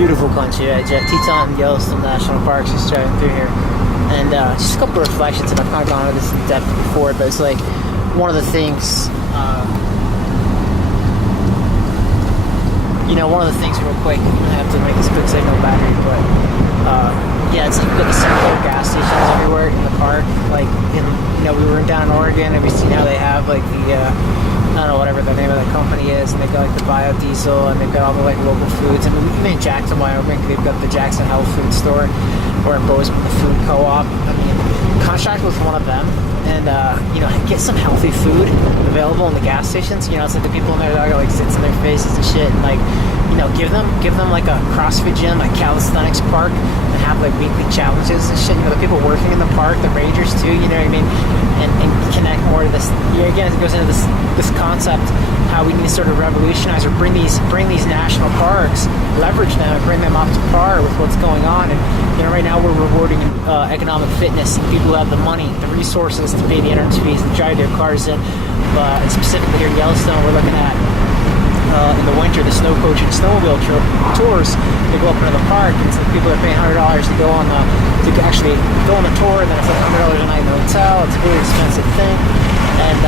beautiful country, right, Jeff? Teton and Yellowstone National Parks, just driving through here. And just a couple of reflections, and I've kind of gone into this in depth before, but it's like one of the things, one of the things real quick, I have to make this quick signal battery, but it's like the circular gas stations everywhere in the park. Like, we were down in Oregon, and we see now they have like the, I don't know, whatever the name of the company is, and they've got like the biodiesel, and they've got all the like local foods. And even in Jackson, Wyoming, they've got the Jackson Health Food Store, or in Bozeman, the food co-op. I mean, contract with one of them, and get some healthy food available in the gas stations. It's like the people in there that got like zits in their faces and shit, and like, give them like a CrossFit gym, like calisthenics park, and have like weekly challenges and shit. The people working in the park, the rangers too, you know what I mean, and connect more to this. Again, it goes into this concept, how we need to sort of revolutionize or bring these national parks, leverage them, and bring them up to par with what's going on. And right now we're rewarding economic fitness and people who have the money, the resources to pay the entrance fees and drive their cars in. And specifically here in Yellowstone, we're looking at in the winter the snow coach and snowmobile tours. They go up into the park, and so people are paying $100 to go on to actually go on the tour, and then it's like $100 a night in the hotel. It's a really expensive thing. And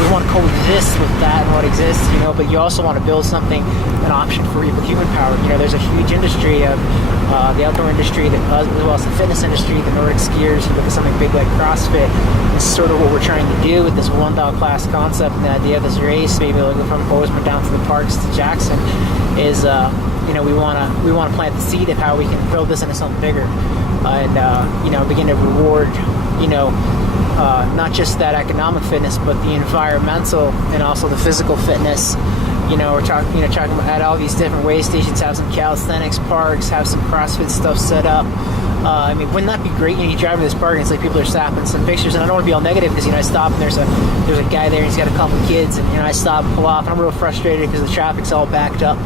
we want to coexist with that and what exists, but you also want to build something, an option for human power. There's a huge industry of the outdoor industry, as well as the fitness industry, the Nordic skiers. You look at something big like CrossFit. It's sort of what we're trying to do with this one-dog class concept, and the idea of this race, maybe like from Bozeman down to the parks to Jackson, is we want to plant the seed of how we can build this into something bigger, and begin to reward not just that economic fitness, but the environmental and also the physical fitness. We're talking about all these different way stations, have some calisthenics parks, have some CrossFit stuff set up. Wouldn't that be great? You drive in this park and it's like people are snapping some pictures, and I don't want to be all negative because I stop and there's a guy there and he's got a couple kids, and I stop and pull off, and I'm real frustrated because the traffic's all backed up,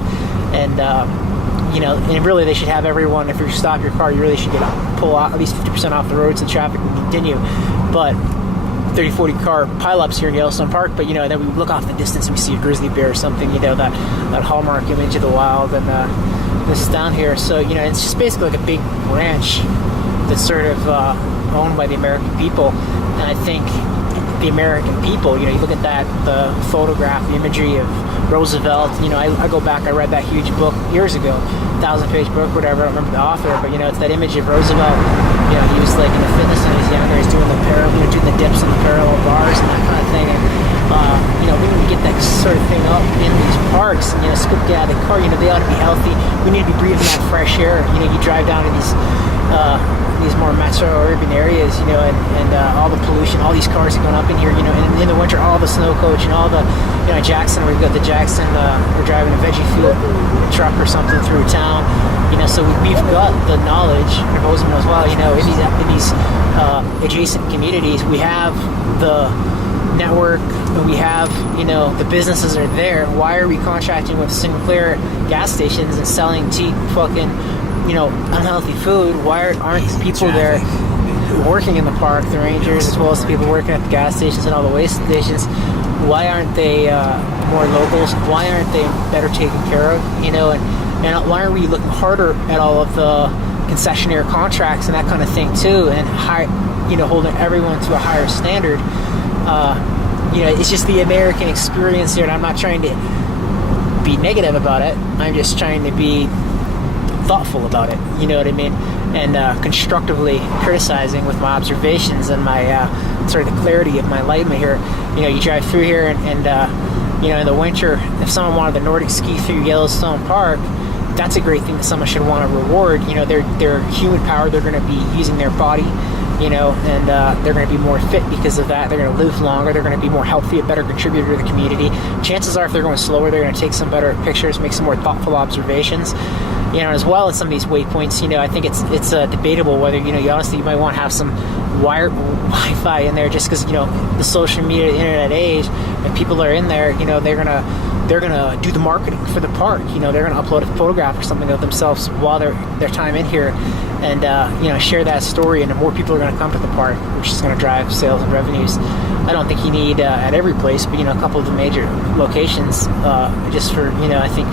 and and really they should have everyone, if you stop your car, you really should pull out at least 50% off the road so the traffic will continue. But 30-40 car pileups here in Yellowstone Park, but then we look off the distance and we see a grizzly bear or something, that hallmark image of the wild, and this is down here. So it's just basically like a big ranch that's sort of owned by the American people. And I think the American people, you look at that, the photograph, the imagery of Roosevelt. I go back, I read that huge book years ago, 1,000-page book, whatever, I don't remember the author, but it's that image of Roosevelt. He was like in the fitness and he's younger, he's doing doing the dips and the parallel bars and that kind of thing. And we need to get that sort of thing up in these parks, and scoop get out of the car. They ought to be healthy. We need to be breathing that fresh air. You drive down to these more metro urban areas, and all the pollution, all these cars are going up in here, and in the winter, all the snow coach and all the, Jackson, we've got the Jackson, we're driving a veggie fuel truck or something through town, so we've got the knowledge, in Bozeman as well, in these adjacent communities, we have the network, and we have, the businesses are there. Why are we contracting with Sinclair gas stations and selling cheap fucking unhealthy food? Why aren't people there working in the park, the rangers, as well as the people working at the gas stations and all the waste stations? Why aren't they more locals? Why aren't they better taken care of? And why are we looking harder at all of the concessionaire contracts and that kind of thing too, and holding everyone to a higher standard? It's just the American experience here, and I'm not trying to be negative about it. I'm just trying to be thoughtful about it, you know what I mean, and constructively criticizing with my observations and my sort of the clarity of my enlightenment here. You drive through here, and in the winter, if someone wanted the Nordic ski through Yellowstone Park, that's a great thing that someone should want to reward. They're human power. They're going to be using their body, and they're going to be more fit because of that. They're going to live longer. They're going to be more healthy, a better contributor to the community. Chances are, if they're going slower, they're going to take some better pictures, make some more thoughtful observations. As well as some of these waypoints, I think it's debatable whether, honestly, you might want to have some wired Wi-Fi in there, just because, the social media, the internet age, and people are in there, they're gonna do the marketing for the park. They're gonna upload a photograph or something of themselves while their time in here, and share that story, and the more people are going to come to the park, which is going to drive sales and revenues. I don't think you need at every place, but a couple of the major locations, just for I think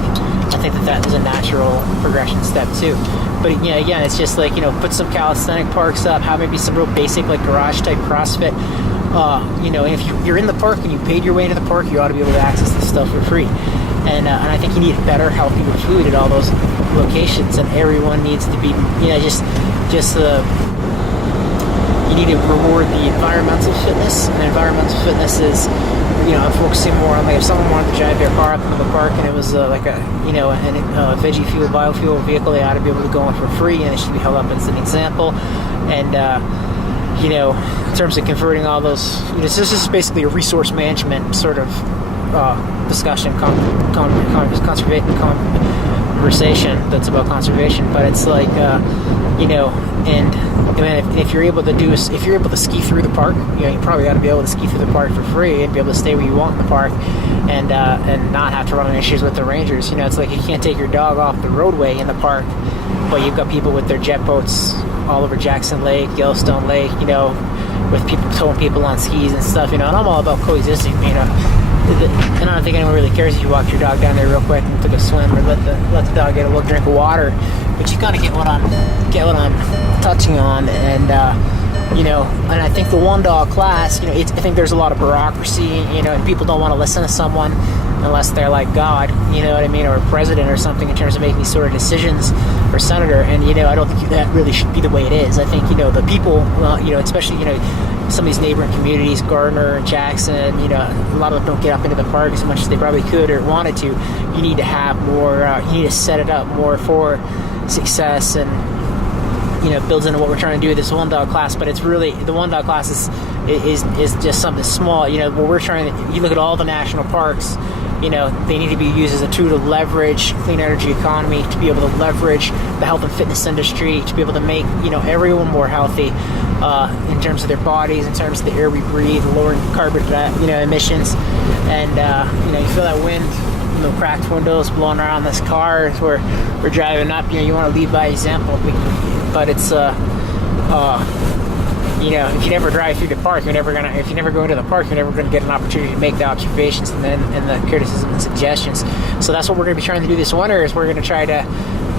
that is a natural progression step too. But again, it's just like put some calisthenic parks up, have maybe some real basic like garage type CrossFit. And if you're in the park and you paid your way into the park, you ought to be able to access this stuff for free. And I think you need better, healthier food at all those locations, and everyone needs to be you need to reward the environmental fitness, and environmental fitness is, I'm focusing more on, like, if someone wanted to drive their car up into the park and it was like a veggie fuel, biofuel vehicle, they ought to be able to go in for free, and it should be held up as an example. And in terms of converting all those, this is basically a resource management sort of discussion, conversation that's about conservation. But it's like, and if you're able to ski through the park, you probably ought to be able to ski through the park for free and be able to stay where you want in the park, and not have to run into issues with the rangers. It's like you can't take your dog off the roadway in the park, but you've got people with their jet boats all over Jackson Lake, Yellowstone Lake, with people towing people on skis and stuff, and I'm all about coexisting, and I don't think anyone really cares if you walked your dog down there real quick and took a swim, or let the dog get a little drink of water. But you gotta get what I'm touching on, and and I think the one dog class, I think there's a lot of bureaucracy, and people don't want to listen to someone unless they're like God, or a president or something, in terms of making these sort of decisions, or senator. And I don't think that really should be the way it is. I think the people, especially some of these neighboring communities, Gardner and Jackson, a lot of them don't get up into the park as much as they probably could or wanted to. You need to have more. You need to set it up more for success, and builds into what we're trying to do with this one dog class. But it's really, the one dog class is just something small. What we're trying to, you look at all the national parks, they need to be used as a tool to leverage clean energy economy, to be able to leverage the health and fitness industry, to be able to make everyone more healthy in terms of their bodies, in terms of the air we breathe, lowering carbon emissions. And you feel that wind, cracked windows blowing around this car as we're driving up. You want to lead by example, but it's if you never drive through the park, if you never go into the park, you're never gonna get an opportunity to make the observations and the criticisms and suggestions. So that's what we're gonna be trying to do this winter, is we're gonna try to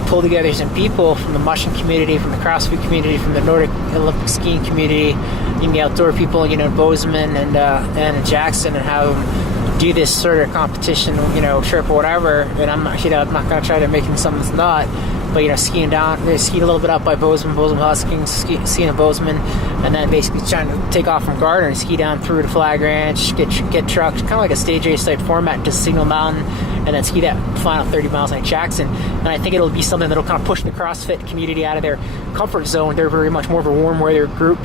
pull together some people from the mushing community, from the CrossFit community, from the Nordic Olympic skiing community, the outdoor people, in Bozeman and in Jackson, and have them do this sort of competition, trip or whatever. And I'm not gonna try to make him something that's not. But skiing down, they skied a little bit up by Bozeman Husking, skiing in Bozeman, and then basically trying to take off from Gardner and ski down through to Flag Ranch, get trucked, kind of like a stage race type format, to Signal Mountain, and then ski that final 30 miles like Jackson. And I think it'll be something that'll kind of push the CrossFit community out of their comfort zone. They're very much more of a warm weather group,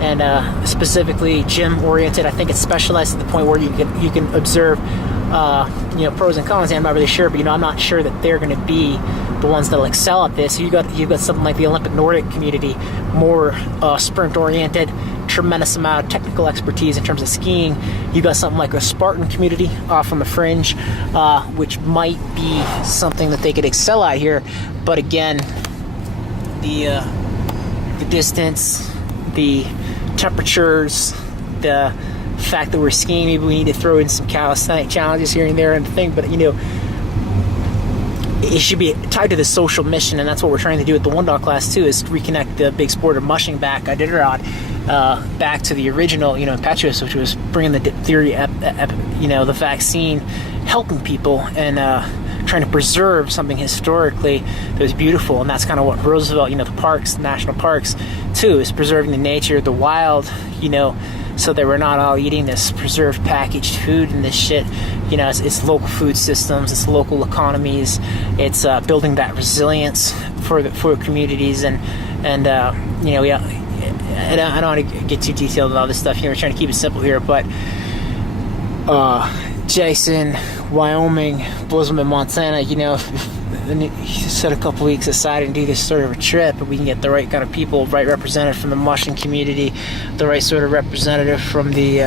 and specifically gym oriented. I think it's specialized to the point where you can observe pros and cons. I'm not really sure, but I'm not sure that they're going to be the ones that'll excel at this. You've got something like the Olympic Nordic community, more sprint oriented, tremendous amount of technical expertise in terms of skiing. You've got something like a Spartan community off on the fringe, which might be something that they could excel at here. But again, the distance, the temperatures, the fact that we're skiing, maybe we need to throw in some calisthenic challenges here and there and the thing, but it should be tied to the social mission, and that's what we're trying to do with the one dog class too, is reconnect the big sport of mushing back, Iditarod, back to the original, impetus, which was bringing the theory, the vaccine, helping people, and trying to preserve something historically that was beautiful. And that's kind of what Roosevelt, the parks, the national parks too, is preserving the nature, the wild, so that we're not all eating this preserved packaged food and this shit. It's local food systems, it's local economies, it's building that resilience for communities, and I don't want to get too detailed in all this stuff. We're trying to keep it simple here, but Jason, Wyoming, Bozeman, Montana, if set a couple weeks aside and do this sort of a trip, and we can get the right kind of people, right representative from the mushing community, the right sort of representative from the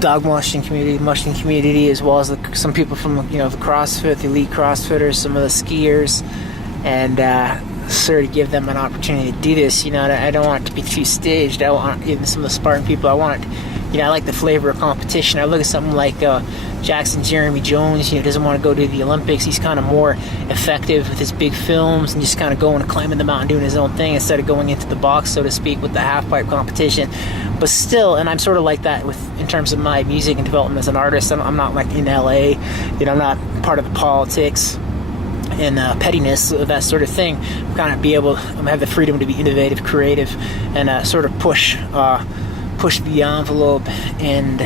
dog mushroom community, as well as some people from the CrossFit, the elite CrossFitters, some of the skiers, and sort of give them an opportunity to do this. I don't want it to be too staged. I want even some of the Spartan people. I want it. I like the flavor of competition. I look at something like Jackson Jeremy Jones. Doesn't want to go to the Olympics. He's kind of more effective with his big films and just kind of going and climbing the mountain, doing his own thing instead of going into the box, so to speak, with the half pipe competition. But still, and I'm sort of like that in terms of my music and development as an artist. I'm not like in LA. I'm not part of the politics and pettiness, that sort of thing. I'm kind of have the freedom to be innovative, creative, and sort of push the envelope, and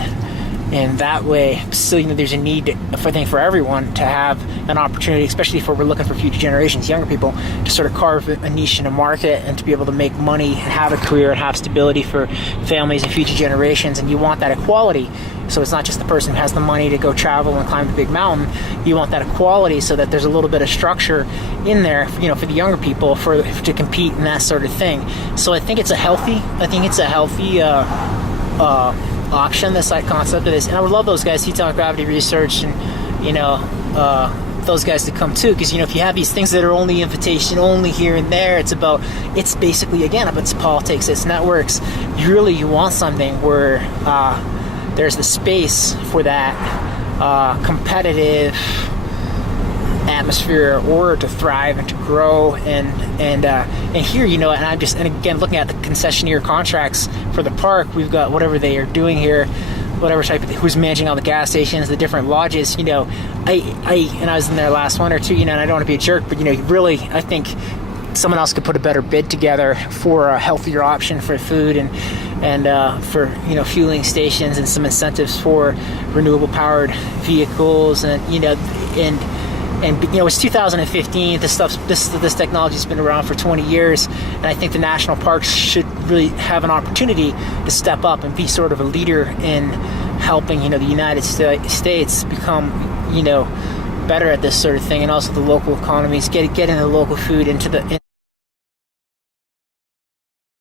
that way, still, there's a need, I think, for everyone to have an opportunity, especially if we're looking for future generations, younger people, to sort of carve a niche in a market and to be able to make money and have a career and have stability for families and future generations. And you want that equality. So it's not just the person who has the money to go travel and climb the big mountain. You want that equality so that there's a little bit of structure in there, for the younger people to compete and that sort of thing. So I think it's a healthy option, this concept of this. And I would love those guys, Teton Gravity Research, and those guys to come too, because if you have these things that are only invitation only here and there, it's basically again about politics, it's networks. You want something where there's the space for that competitive atmosphere or to thrive and to grow and here, and again, looking at the concessionaire contracts for the park, we've got whatever they are doing here, whatever type of, who's managing all the gas stations, the different lodges. I was in there last one or two, and I don't want to be a jerk, but really, I think someone else could put a better bid together for a healthier option for food and for fueling stations and some incentives for renewable powered vehicles, and it's 2015. This technology's been around for 20 years, and I think the national parks should really have an opportunity to step up and be sort of a leader in helping the United States become better at this sort of thing, and also the local economies, getting the local food into the